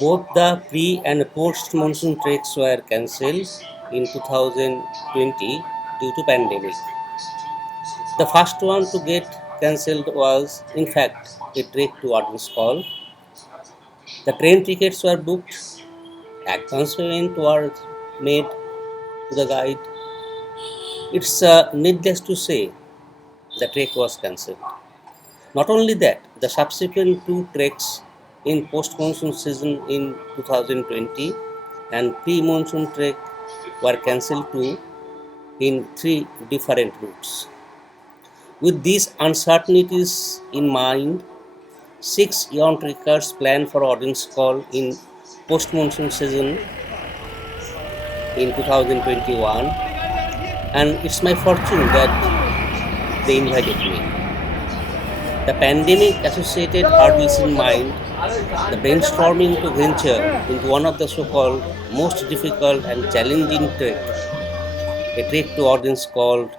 Both the pre and post monsoon treks were cancelled in 2020 due to pandemic. The first one to get cancelled was, in fact, a trek to Ardenskol. The train tickets were booked, advance payment was made to the guide. It's needless to say the trek was cancelled. Not only that, the subsequent two treks in post-monsoon season in 2020 and pre-monsoon trek were cancelled too in three different routes. With these uncertainties in mind, six young trekkers plan for audience call in post-monsoon season in 2021, and it's my fortune that they invited me. The pandemic associated hurdles in mind, the brainstorming to venture into one of the so-called most difficult and challenging trek, a trek to audience called,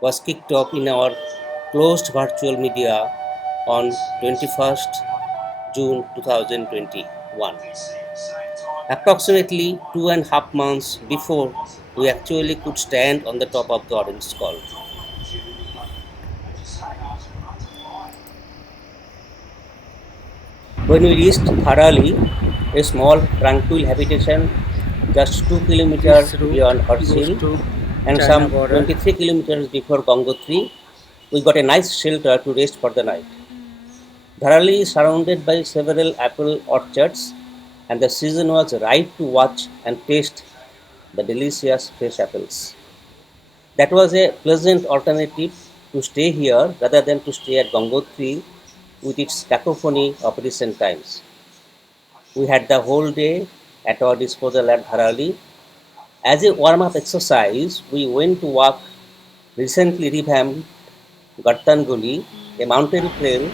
was kicked off in our closed virtual media on 21st June 2021. Approximately 2.5 months before we actually could stand on the top of the audience call. When we reached Tharali, a small tranquil habitation just 2 kilometers beyond Harsil and some 23 kilometers before Gangotri, we got a nice shelter to rest for the night. Dharali is surrounded by several apple orchards, and the season was ripe to watch and taste the delicious fresh apples. That was a pleasant alternative to stay here rather than to stay at Gangotri with its cacophony of recent times. We had the whole day at our disposal at Dharali. As a warm-up exercise, we went to walk recently revamped Gartanguli, a mountain trail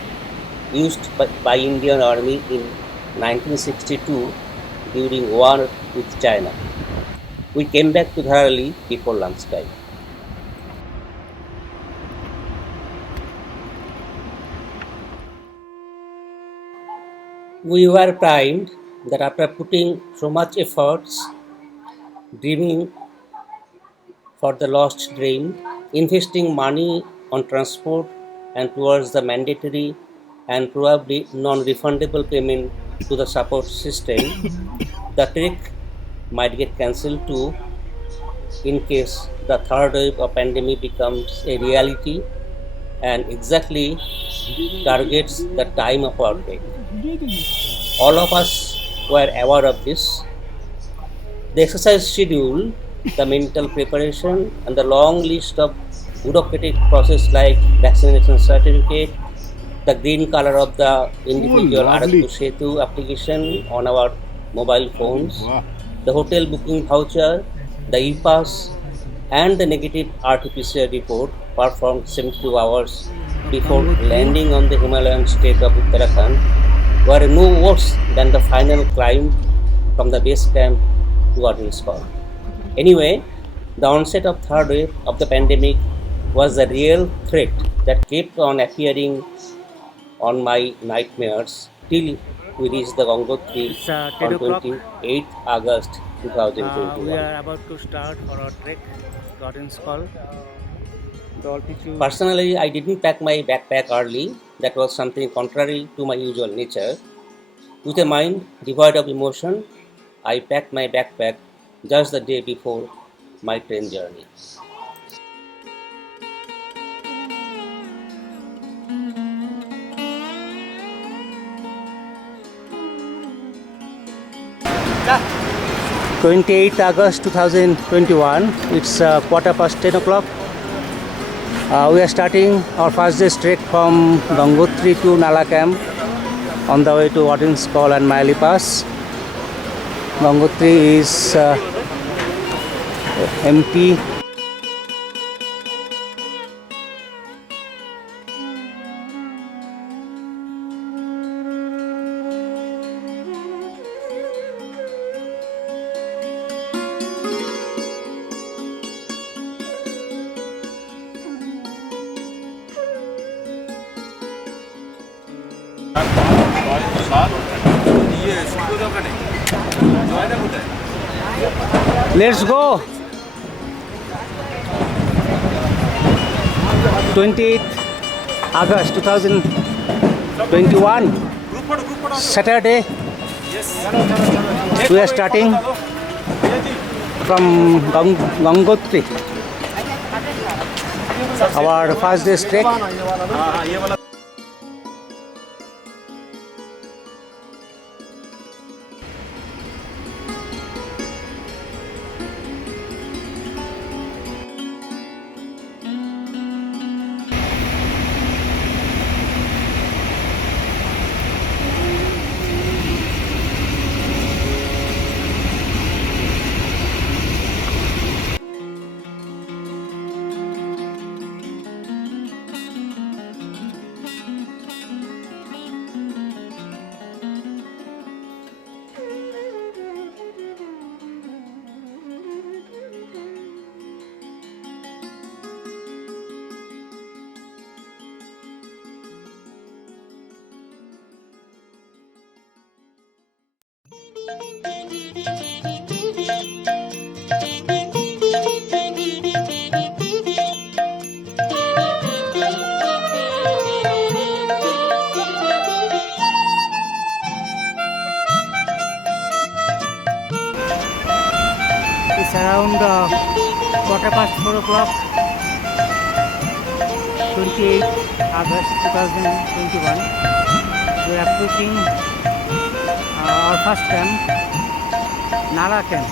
used by Indian Army in 1962 during war with China. We came back to Dharali before lunchtime. We were primed that after putting so much efforts, dreaming for the lost dream, investing money on transport and towards the mandatory and probably non-refundable payment to the support system, the trek might get cancelled too in case the third wave of pandemic becomes a reality and exactly targets the time of our trek. All of us were aware of this. The exercise schedule, the mental preparation, and the long list of bureaucratic process like vaccination certificate, the green color of the individual Arakku Setu application on our mobile phones, the hotel booking voucher, the e-pass, and the negative RT-PCR report performed 72 hours before landing on the Himalayan state of Uttarakhand were no worse than the final climb from the base camp to Ardenskol. Anyway, the onset of third wave of the pandemic was the real threat that kept on appearing on my nightmares till we reached the Gangotri It's on 10 o'clock. 28th August We 2021. are about to start for our trek, Gordon's Call. Personally, I didn't pack my backpack early. That was something contrary to my usual nature. With a mind devoid of emotion, I packed my backpack just the day before my train journey. Yeah. 28th August 2021. It's quarter past 10 o'clock. We are starting our first day's trek from Gangotri to Nala Camp on the way to Odin's Call and Maili Pass. Gangotri is empty. Let's go. 28th August 2021, Saturday. We are starting from Gangotri, our first day trek. It's around 4:15 28 August 2021. We are approaching our first camp, Nala camp.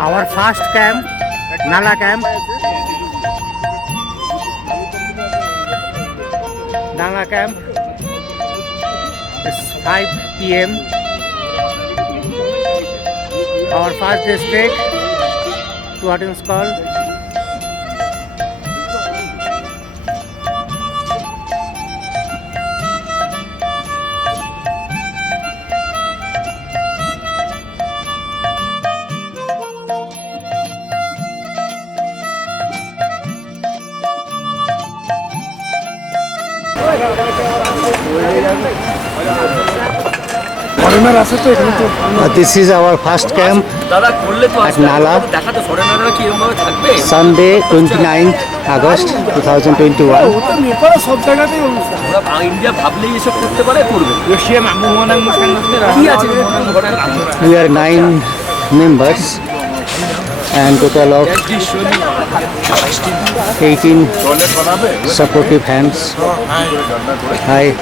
Our first camp, Nala camp. Nala camp. It's 5 p.m. Our first day trek to what is called this is our first camp at Nala, Sunday 29th August 2021. We are 9 members and total of 18 supportive hands. Hi.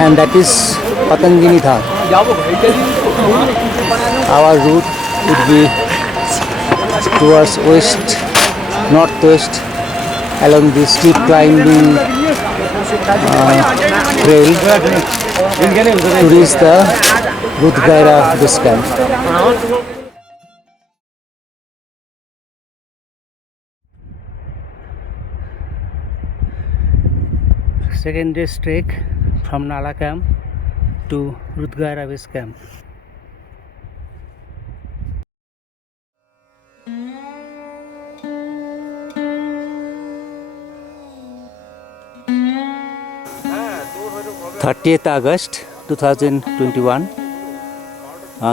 And that is Patangini Dham. Our route would be towards west, northwest along the steep climbing trail to reach the Rudgaira base camp. Second day's trek from Nala camp to Rudgaira base camp. (30th August 2021).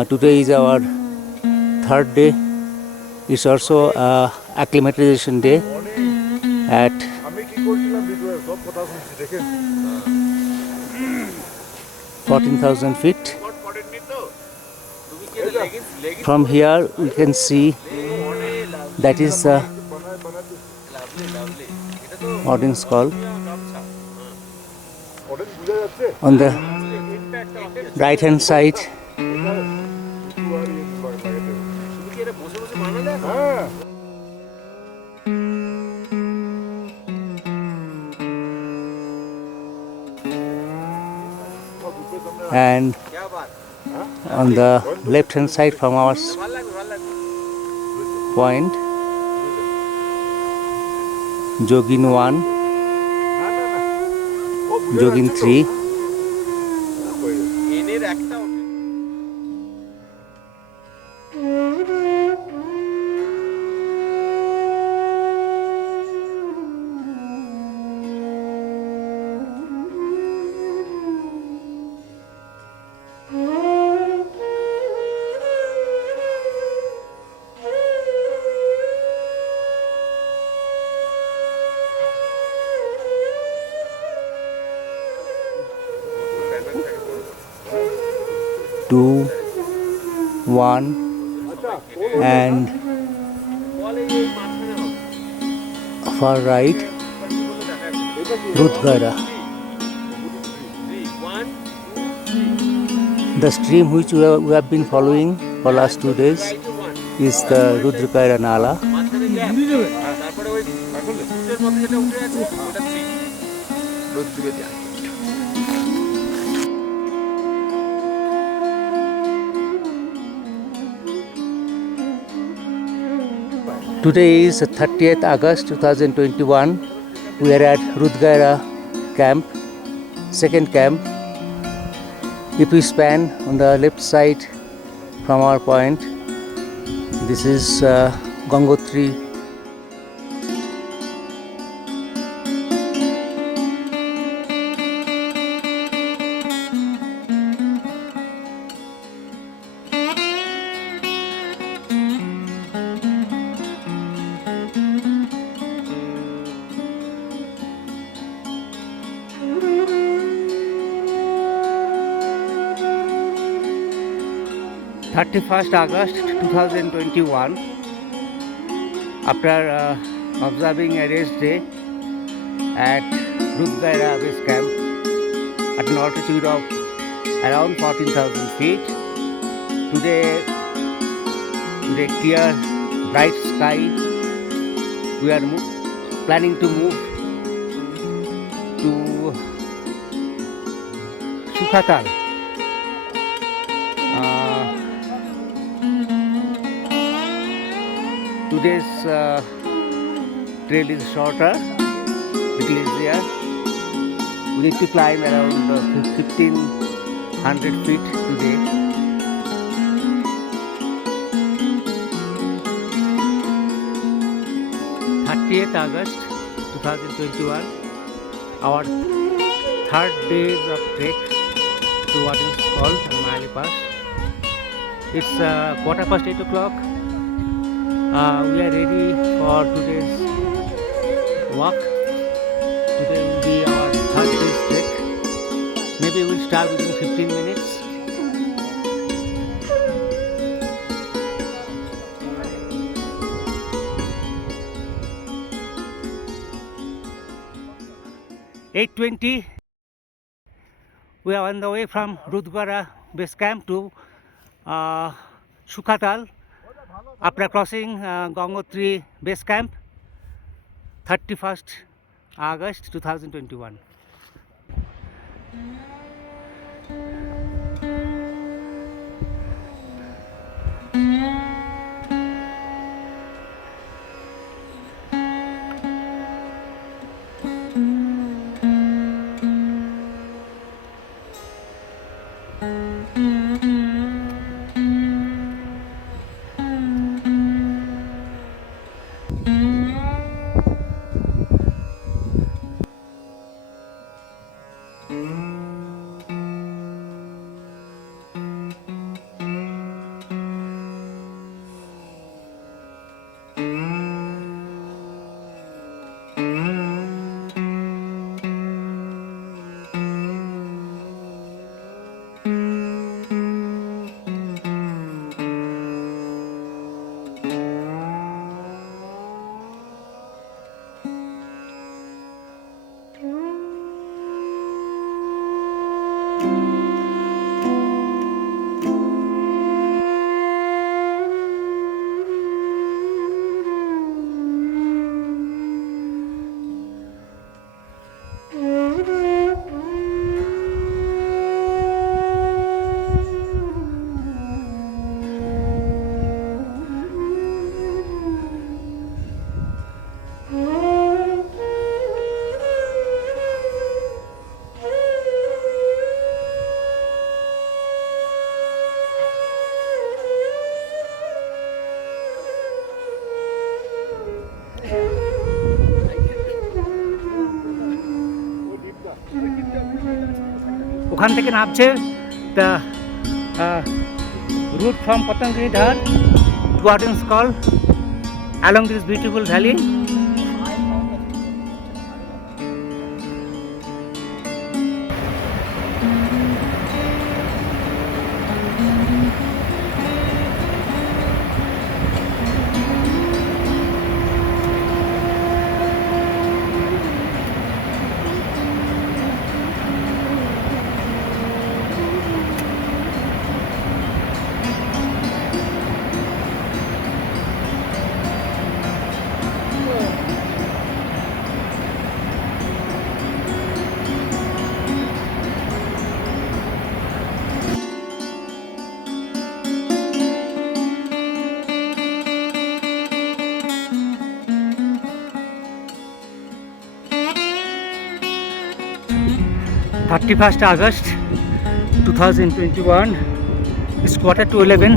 Today is our third day. It's also acclimatization day at 14,000 feet. From here we can see that is audience call. On the right hand side And on the left hand side from our point, Jogin 1, Jogin 3, two, one, and far right, Rudgara. The stream which we have been following for last 2 days is the Rudgara Nala. Today is 30th August 2021. We are at Rudgara camp, second camp. If we span on the left side from our point, this is Gangotri. First August 2021. After observing a rest day at Rudgara base camp at an altitude of around 14,000 feet, today with a clear bright sky, we are planning to move to Sukhatal. Today's trail is shorter, little easier. We need to climb around 1500 feet today. August 2021, our third day of trek to what is called Mali Pass. It's 8:15. We are ready for today's walk. Today will be our third day's trek. Maybe we'll start within 15 minutes. (8:20). We are on the way from Rudgara base camp to Sukhatal. After crossing Gangotri base camp, 31st August 2021. ওখান থেকে নামছে the route from Patangiri Dhar to Audience Call along this beautiful valley. First August 2021. It's 10:45.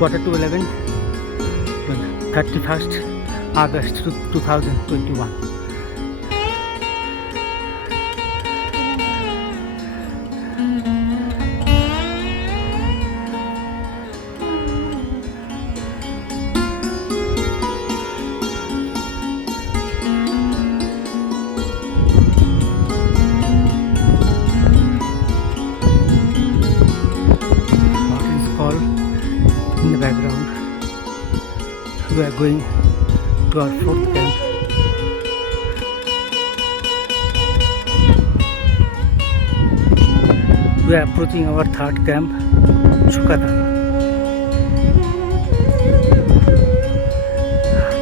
Quarter to 11, 31st August 2021. Audience call in the background. We are going to our fourth camp. We are approaching our third camp, Sukhatal.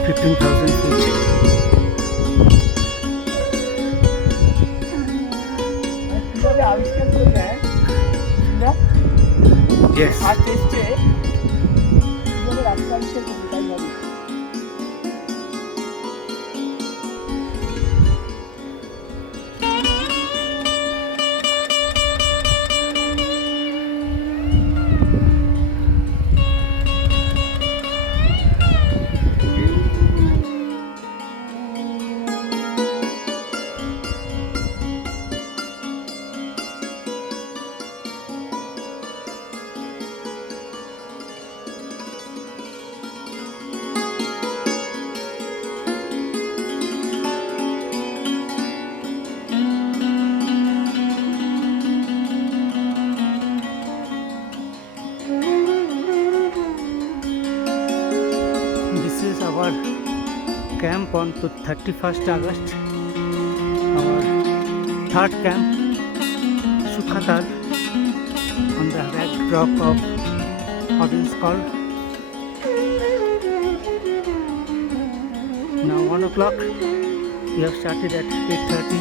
15,000 feet. Yes. This is our camp on to 31st August. Our third camp, Sukhatal, on the backdrop of Audience Call. Now 1 o'clock. We have started at 8:30.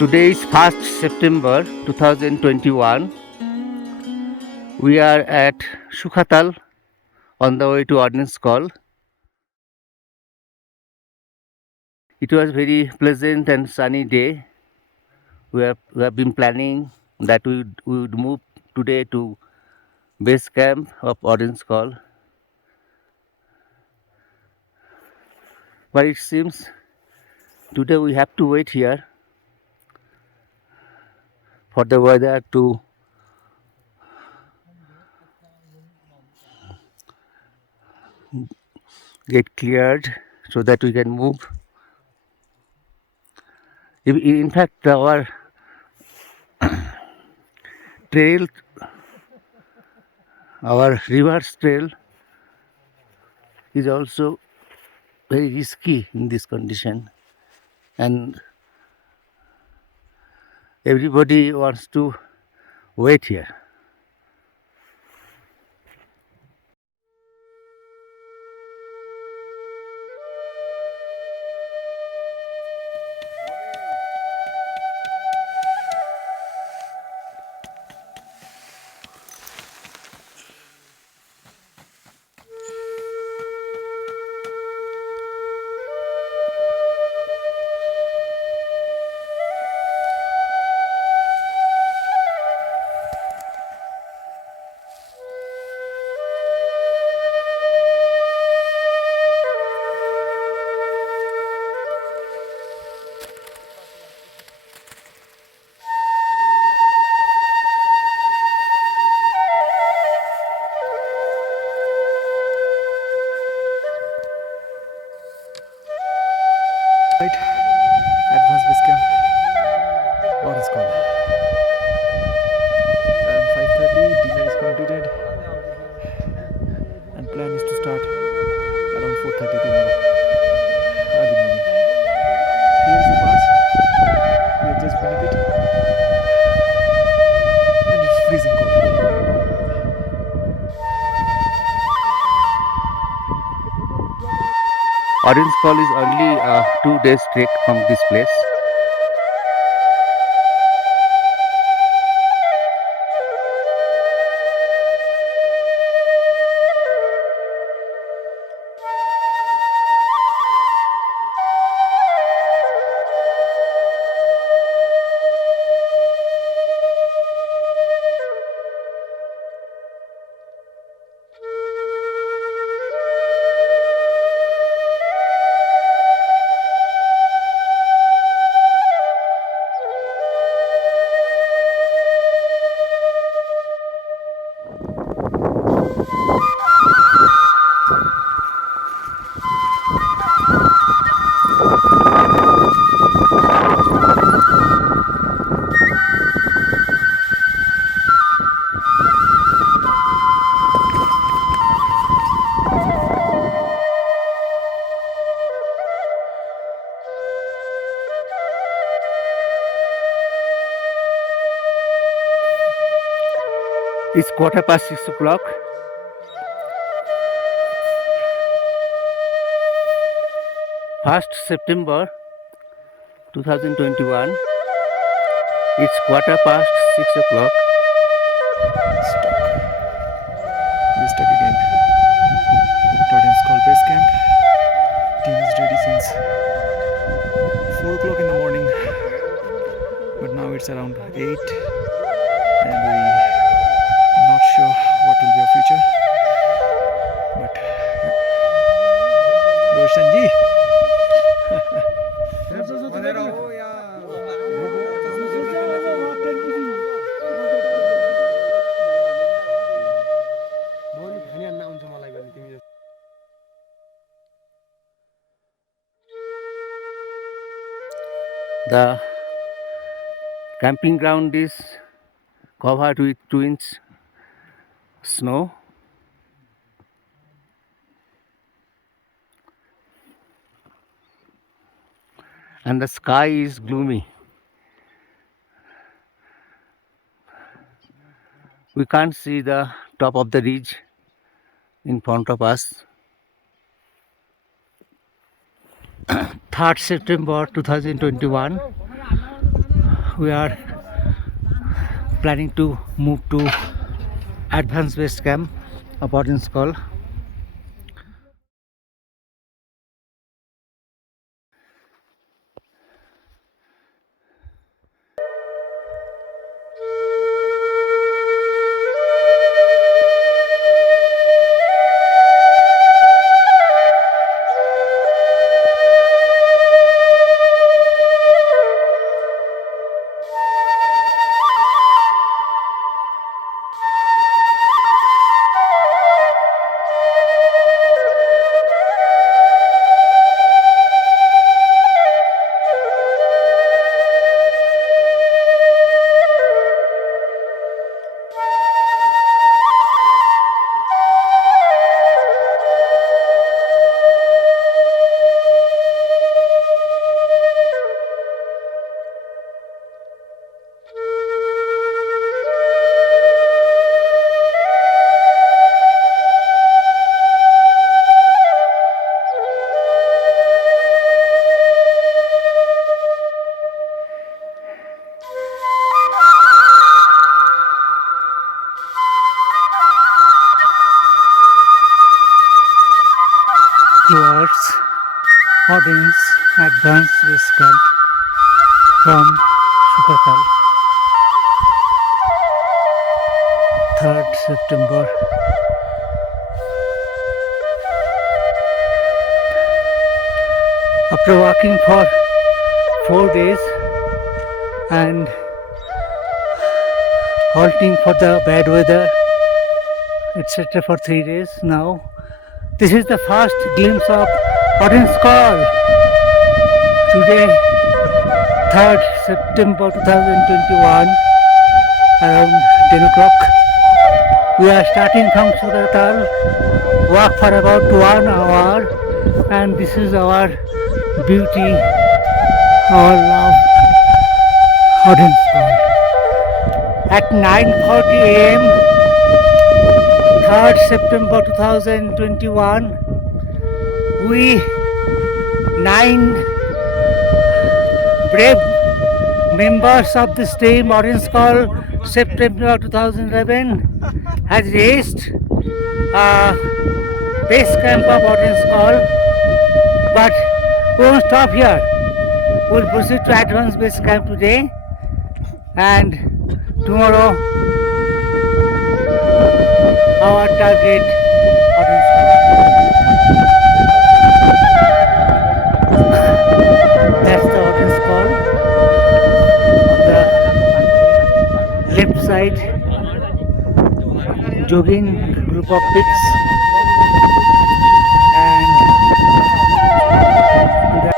Today is 1st September 2021. We are at Sukhatal on the way to Audience Call. It was very pleasant and sunny day. We have been planning that we would move today to base camp of Audience Call. But it seems today we have to wait here for the weather to get cleared so that we can move. In fact, our trail Our reverse trail is also very risky in this condition, and everybody wants to wait here. Right, advanced base camp, what is called. And 5:30, dinner is completed, and plan is to start around 4:30 tomorrow, early morning. Here is the pass. We are just beneath it, and it's freezing cold. Orange Call is only a 2 days trek from this place. It's 6:15. 1st September 2021. It's 6:15. Stuck. We're stuck again. Torrance Call base camp. Team is ready since 4 o'clock in the morning, but now it's around 8, and we not sure what will be our future. But yeah. Roshan ji. The camping ground is covered with 2-inch snow. And the sky is gloomy. We can't see the top of the ridge in front of us. 3rd September 2021. We are planning to move to advanced base camp of Orange Call. Ordnance Advanced Base Camp from Shukatal, 3rd September. After walking for 4 days and halting for the bad weather, etc., for 3 days now, this is the first glimpse of Ordnance Call. Today, 3rd September 2021, around 10 o'clock. We are starting from Suratal, walk for about 1 hour, and this is our beauty, our love, Ordnance Call. At 9:40 a.m., 3rd September 2021, we 9 brave members of this team, Ordnance Call September 2011, has reached base camp of Ordnance Call, but we won't stop here. We'll proceed to advance base camp today, and tomorrow our target Ordnance Call. That's the Ordnance Call. On the left side, jogging group of pigs, and on the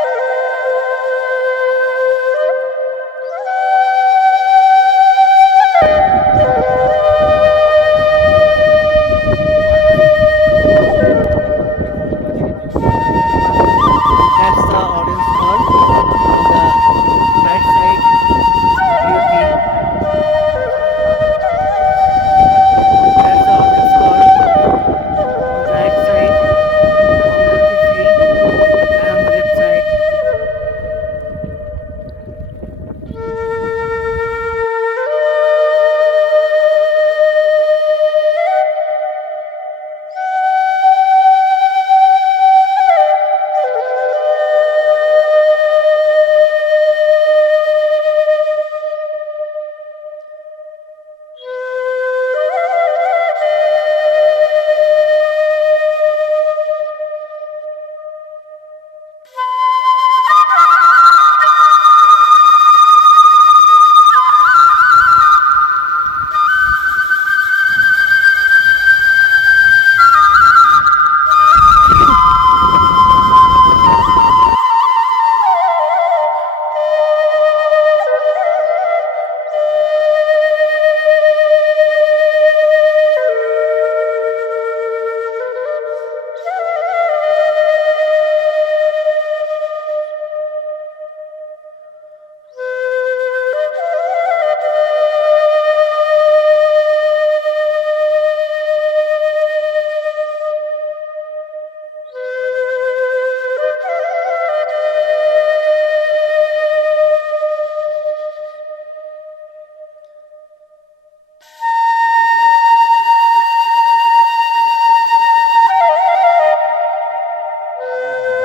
that's the Ordnance Call. On the right side, beauty. That's the Ordnance Call. On the right side, Mongolti tree, and on the left side,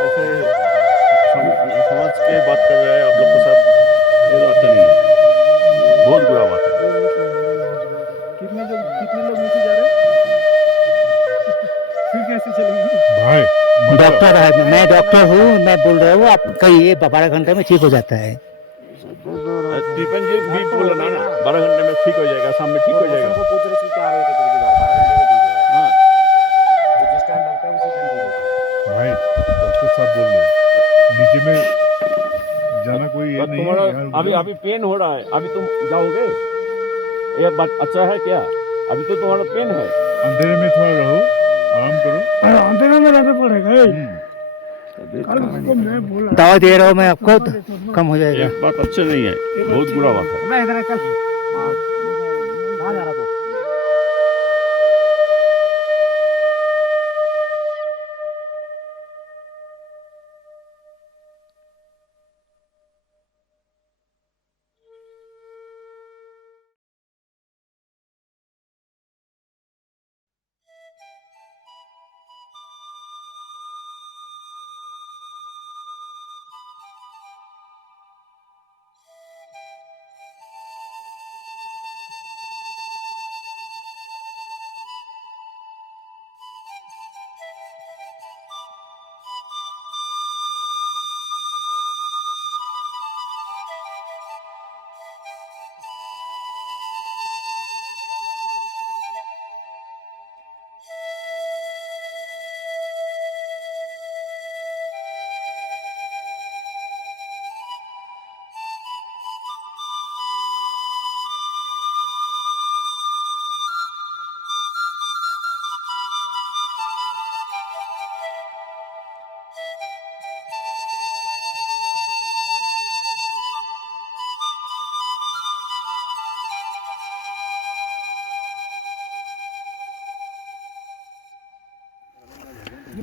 ऐसे समझ के बात कर रहे हैं आप लोग के साथ, ये तो अच्छा नहीं है, बहुत बुरा बात है। कितने लोग नीचे जा रहे हैं? फिर कैसे चलेंगे भाई? डॉक्टर है, मैं डॉक्टर हूँ, मैं बोल रहा हूँ, आप कहिए 12 घंटे में ठीक हो जाता है। स्टीफन जी भी बोला ना 12 घंटे में ठीक हो जाएगा, शाम में ठीक हो जाएगा। हाँ भाई डॉक्टर साहब बोल रहे हैं, नीचे में जाना कोई ये बस नहीं तुम्हारा है यार। अभी पेन हो रहा है, अभी तुम जाओगे, ये बात अच्छा है क्या? अभी तो तुम्हारा पेन है। अंधेरे में थोड़ा रहो, आराम करो। अंधेरे में रहना पड़ेगा। दवा दे रहा हूँ मैं आपको, तो कम हो जाएगा। ये बात अच्छा नहीं है, बहुत बुरा बात है। मैं इधर चल, कहाँ जा रहा तू?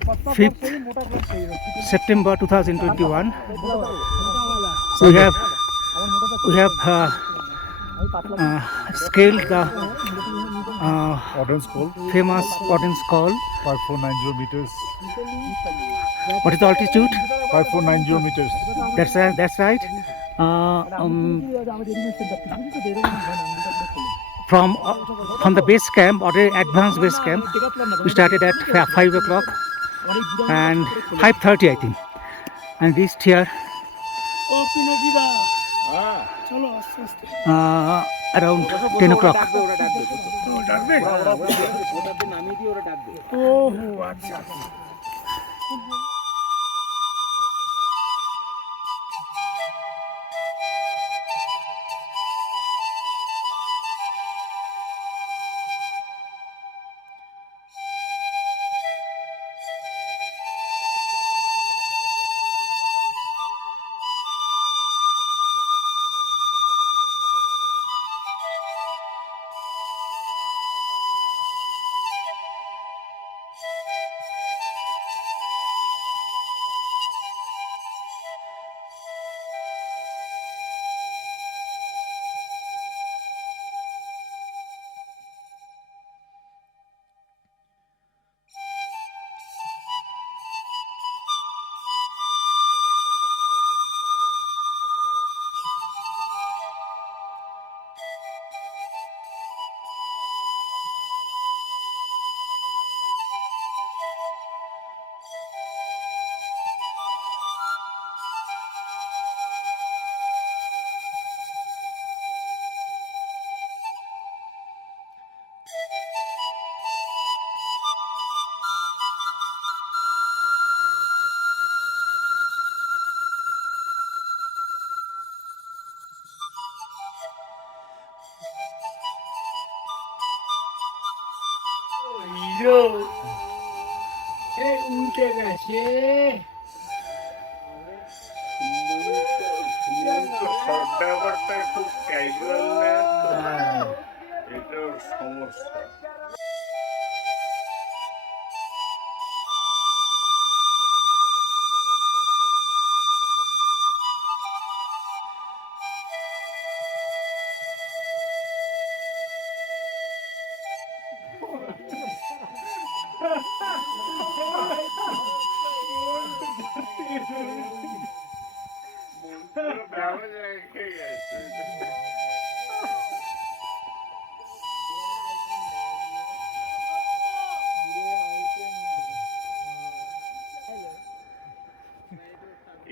5th September 2021. We have scaled the Audience call famous Potten's Call. 5490 meters. What is the altitude? 5490 meters. That's right. From the base camp or the advanced base camp, we started at 5 o'clock and 5:30 I think, and reached here around 10 o'clock.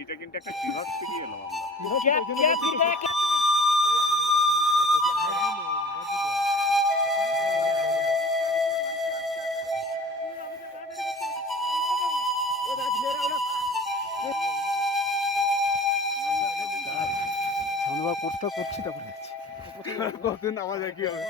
এটা কিন্তু একটা বিভাগ থেকে এলাম আমরা। ধন্যবাদ করছি তারপরে যাচ্ছি কতদিন আওয়াজ একই হবে।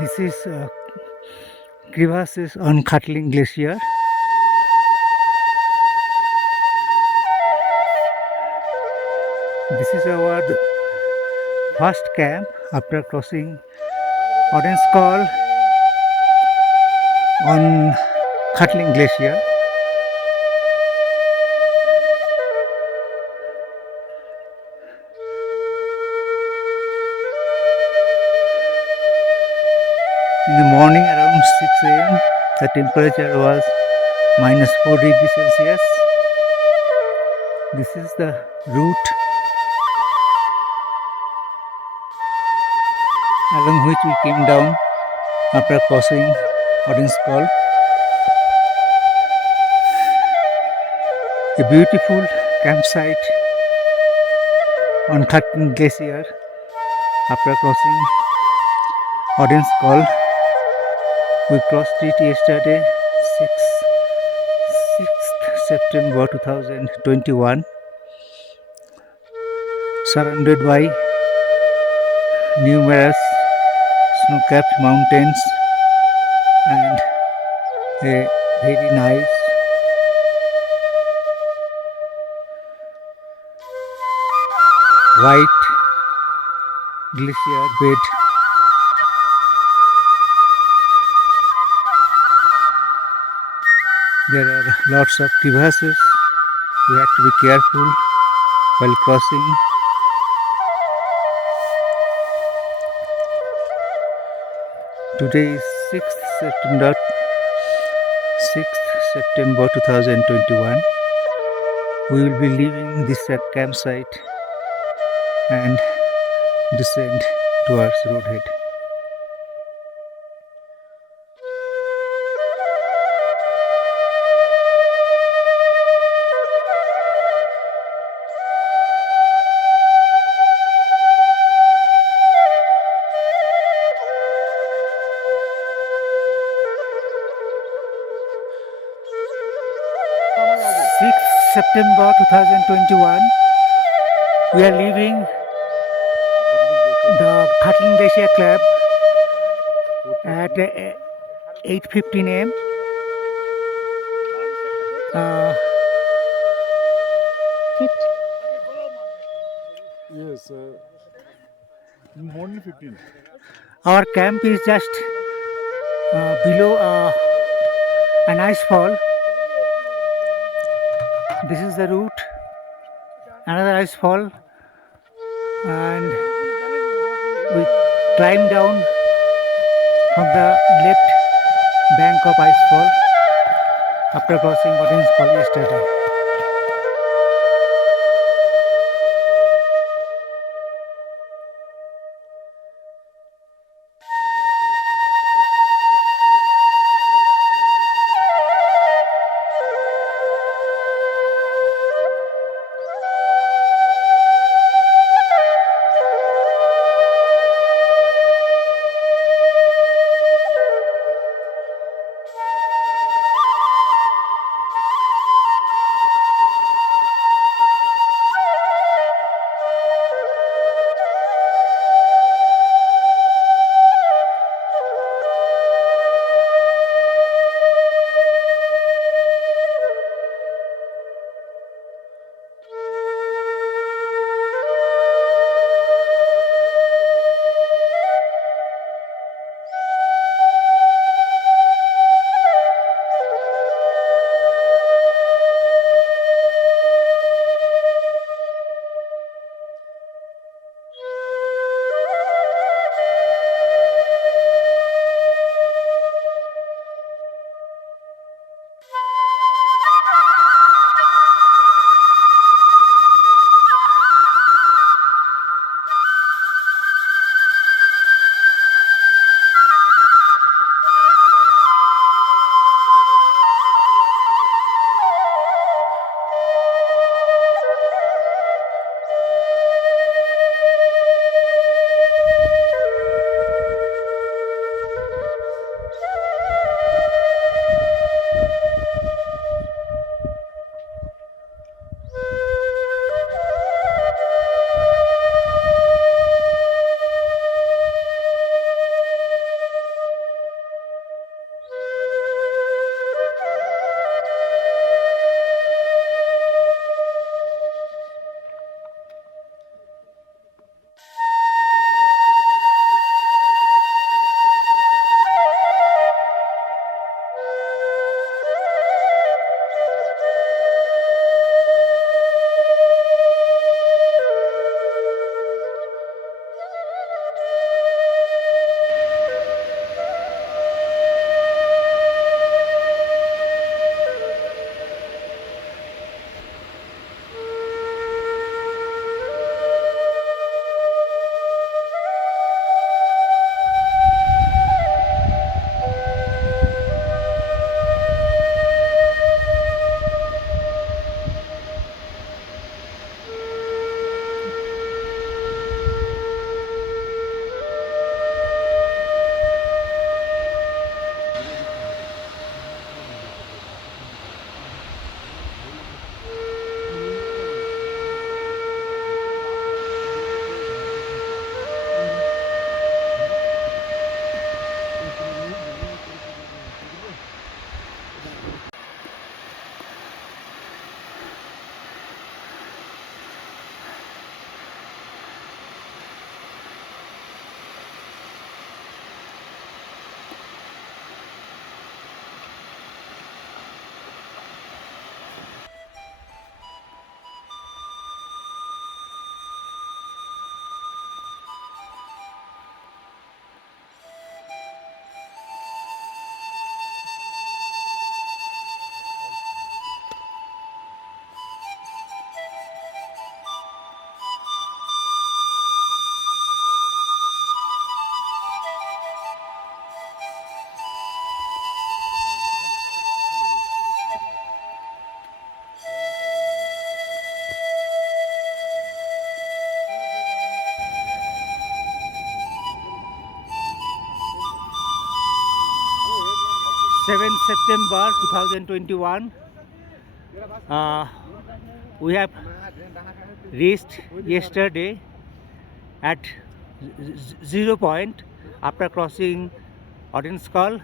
This is crevasses on Khatling Glacier. This is our first camp after crossing Potten's Call on Khatling Glacier. In the morning around 6 a.m. the temperature was -4 degrees Celsius. This is the route along which we came down after crossing Orange Call. A beautiful campsite on Khattin Glacier after crossing Orange Call. We crossed it yesterday, 6th September 2021, surrounded by numerous snow-capped mountains and a very nice white glacier bed. There are lots of crevasses. We have to be careful while crossing. Today is 6th September 2021. We will be leaving this campsite and descend towards Roadhead. September 2021, we are leaving the Khattin Glacier Club at 8:15 a.m. Yes, morning 15. Our camp is just below an ice fall. This is the route, another ice fall, and we climb down from the left bank of ice fall after crossing Orange Call yesterday. 7th September 2021. We have reached yesterday at 0 point after crossing Audience Call.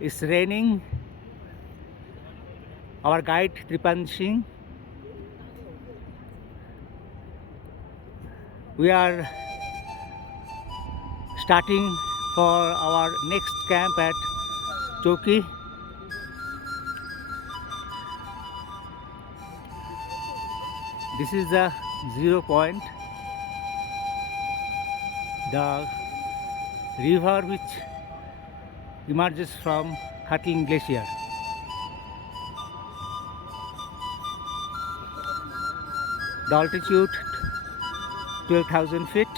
It's raining. Our guide Tripan Singh. We are starting for our next camp at Choki. This is the 0 point. The river which emerges from Khatling Glacier. The altitude 12,000 feet.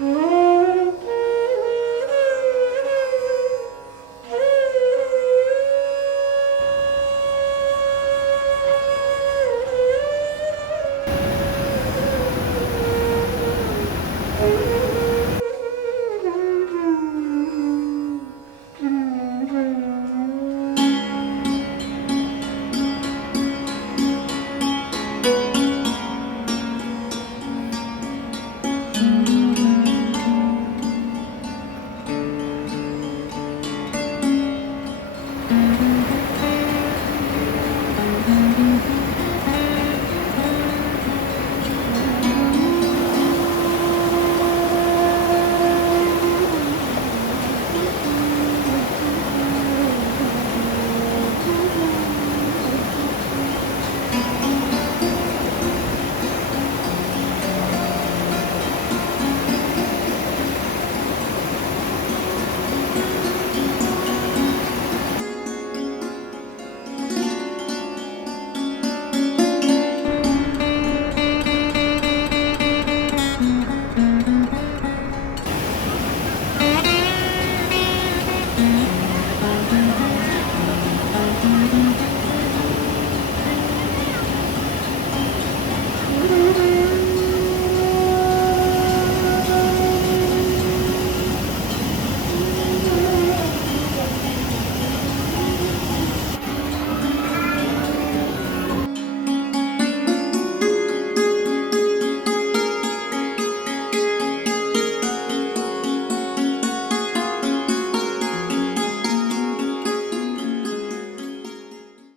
Mm-hmm.